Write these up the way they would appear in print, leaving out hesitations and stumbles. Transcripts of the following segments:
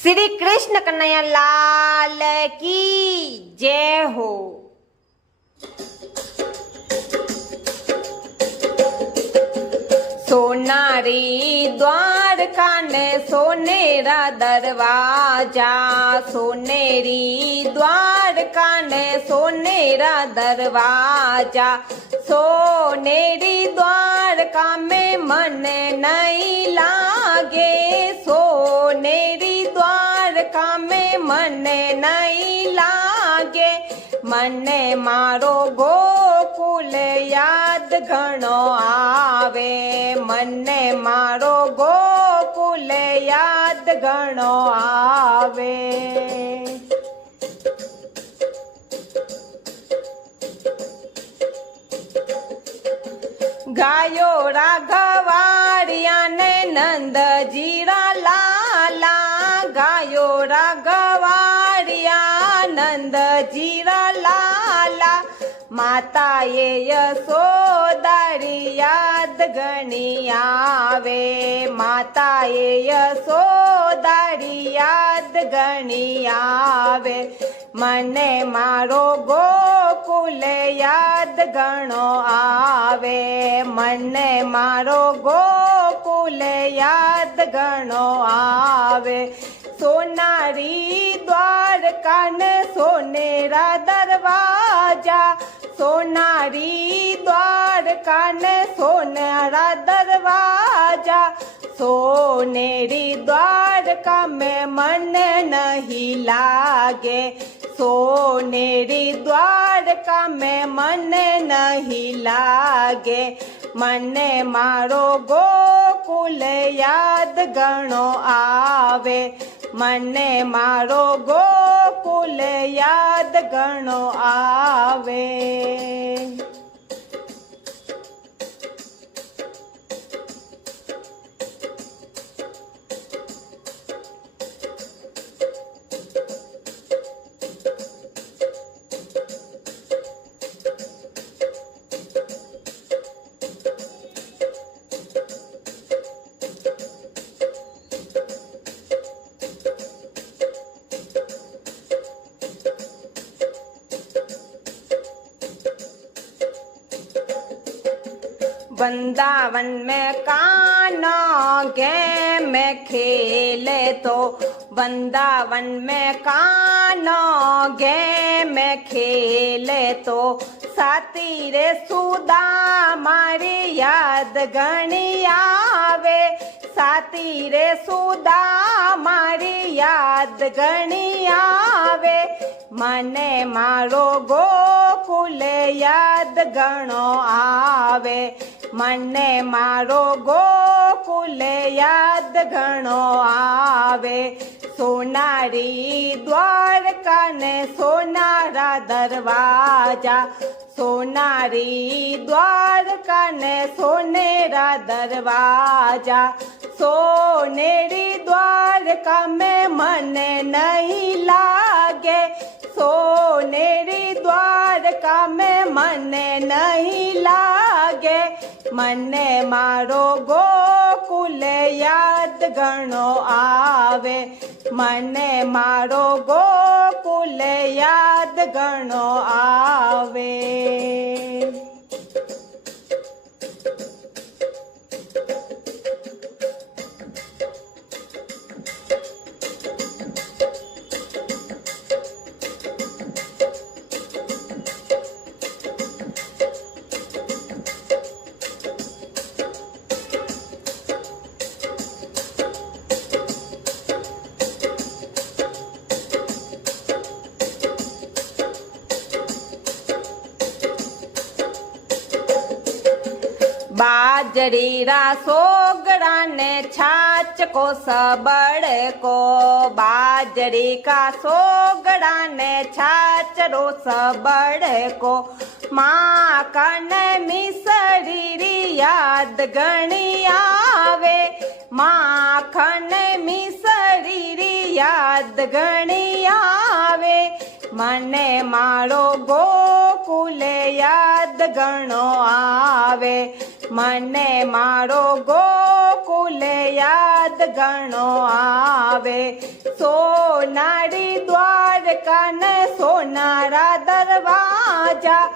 श्री कृष्ण कन्हैया लाल की जय हो। सोनारी द्वारका ने सोनेरा दरवाजा, सोनेरी द्वारका ने सोनेरा दरवाजा। सोनेरी द्वारका में मन नहीं लागे, सोनेरी द्वारका में मन नहीं लागे। मने मारो गोकुल याद घणो आवे, मने मारो गोकुल याद घणो आवे। गायो राघवाड़िया ने नंद जीरा लाला, गायो राघवाड़िया नंद जीरा लाला। माता ये यशोदारी याद घणी आवे, माता ये यशोदारी याद घणी आवे। मने मारो गोकुल याद घणो आवे, मने मारो गोकुल याद घणो आवे। सोनारी द्वारका ने सोनेरा दरवाजा, सोनारी द्वारका ने सोनेरा दरवाजा। सोनेरी द्वारका में मन नहीं लागे, सोनेरी द्वारका में मन नहीं लागे। मने मारो गोकुल याद घणो आवे, मने मारो गोकुल याद घणो आवे। वृंदावन में कान्हा गेम खेले तो, वृंदावन में कान्हा गेम खेले तो। साथी रे सुदामारी याद घणी आवे, साथी रे सुदामारी याद घणी आवे। मने मारो गोकुल याद घणो आवे, मने मारो गोकुल याद घणो आवे। सोनारी द्वारका ने सोनारा दरवाजा, सोनारी द्वारका ने सोनेरा दरवाजा। सोनेरी द्वारका में मन नहीं लागे, सोनेरी द्वारका में मन नहीं लागे। मने मारो गोकुल याद घणो आवे, मने मारो गोकुल याद घणो आवे। बाजरी रा सोगड़ा ने छाछ को सबड़ को, बाजरी का सोगड़ा ने छाछ रो सबड़ को। माखन मिसरी याद घणी आवे, माखन मिसरी याद घणी आवे। मने मारो गोकुल याद घणो आवे, मने मारो गोकुल याद घणो आवे। સોનારી દ્વારકા ને સોનારા દરવાજા,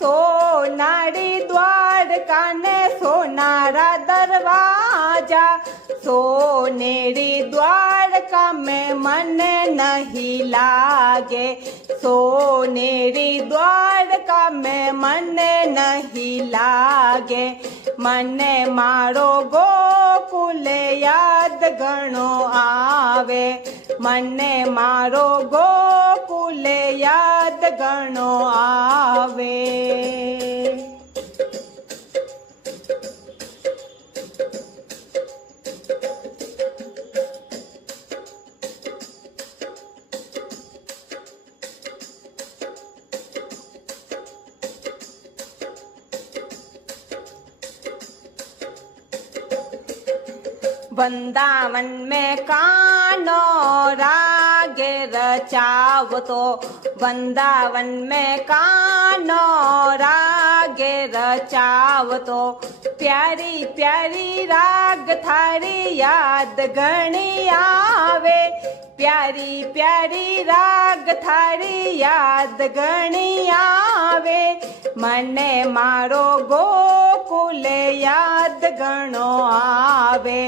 સોનારી દ્વારકા ને સોનારા દરવાજા, સોનેરી દ્વારકા में મને નહીં લાગે, સોનેરી દ્વારકા में મને નહીં લાગે, મને મારો ગોકુલ યાદ ઘણો આવે, મને મારો ગોકુલ યાદ ઘણો આવે. वृंदावन में कान्हो रागे रचावतो, वृंदावन में कान्हो रागे रचावतो, प्यारी प्यारी राग थारी याद घणी आवे, प्यारी प्यारी राग थारी याद घणी आवे, મને મારો ગોકુલ યાદ ઘણો આવે,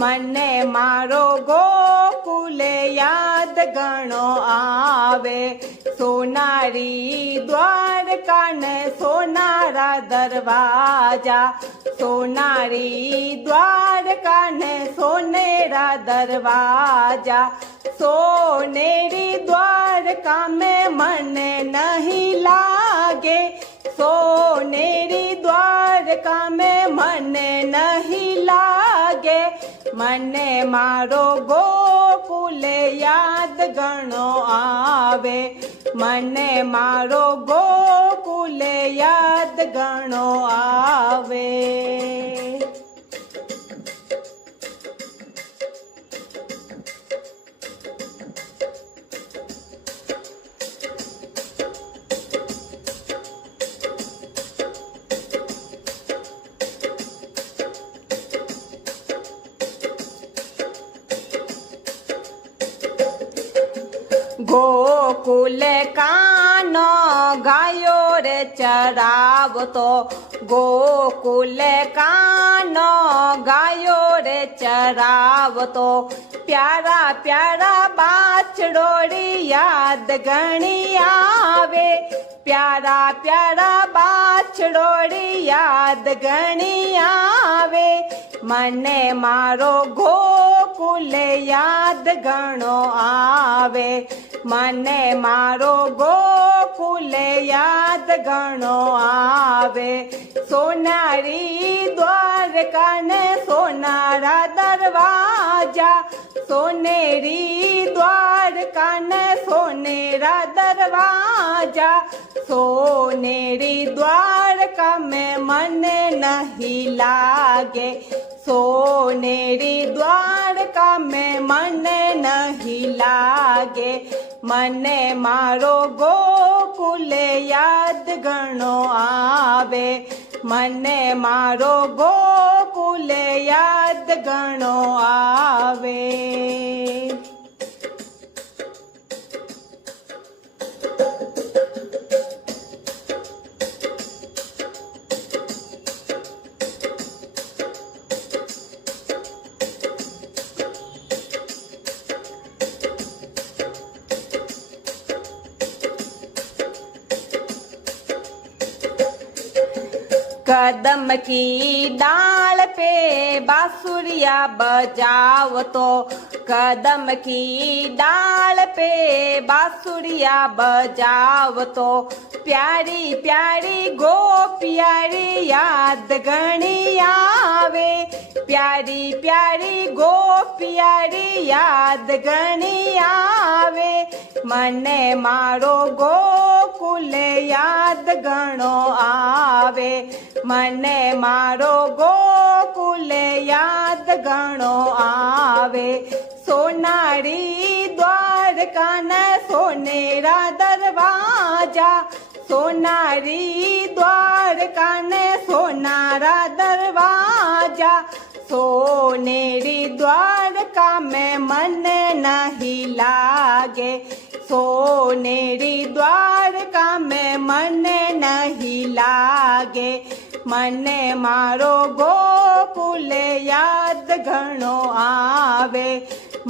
મને મારો ગોકુલ યાદ ઘણો આવે, સોનારી દ્વારકા ને સોનારા દરવાજા, સોનારી દ્વારકા ને સોનેરા દરવાજા, સોનેરી દ્વારકા में મને નહીં લાગે, સોનેરી દ્વારકા में મને નહીં લાગે, મને મારો ગોકુલ યાદ ઘણો આવે, મને મારો ગોકુલ યાદ ઘણો આવે. ગોકુલ કાનો ગાયો રે ચરાવતો, ગોકુલ કાનો ગાયો રે ચરાવતો, પ્યારા પ્યારા બાછડોડી યાદ ઘણી આવે, પ્યારા પ્યારા બાછડોડી યાદ ઘણી આવે, મને મારો ગોકુલ યાદ ઘણો આવે, મને મારો ગોકુલ યાદ ઘણો આવે, સોનારી દ્વારકા ને સોનારા દરવાજા, સોનેરી દ્વારકા ને સોનેરા દરવાજા, સોનેરી દ્વારકા में મને નહીં લાગે, સોનેરી દ્વારકા में મને નહીં લાગે, મને મારો ગોકુલ યાદ ઘણો આવે, મને મારો ગોકુલ યાદ ઘણો આવે. कदम की डाल पे बांसुरिया बजावतो, कदम की डाल पे बांसुरिया बजावतो, प्यारी प्यारी गोपियारी याद घणी आवे, प्यारी प्यारी गोपियारी याद घणी आवे, મને મારો ગોકુલ યાદ ઘણો આવે, મને મારો ગોકુલ યાદ ઘણો આવે, સોનારી દ્વારકા ને સોનેરા દરવાજા, સોનારી દ્વારકા ને સોનારા દરવાજા, સોનેરી દ્વારકા મેં મને નહીં લાગે, સોનેરી દ્વારકા મેં મને નહીં લાગે, મને મારો ગોકુલ યાદ ઘણો આવે,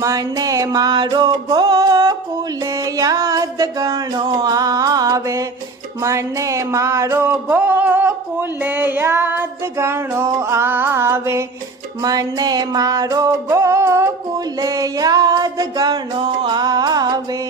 મને મારો ગોકુલ યાદ ઘણો આવે, મને મારો ગોકુલ યાદ ઘણો આવે, મને મારો ગોકુલ યાદ ઘણો આવે.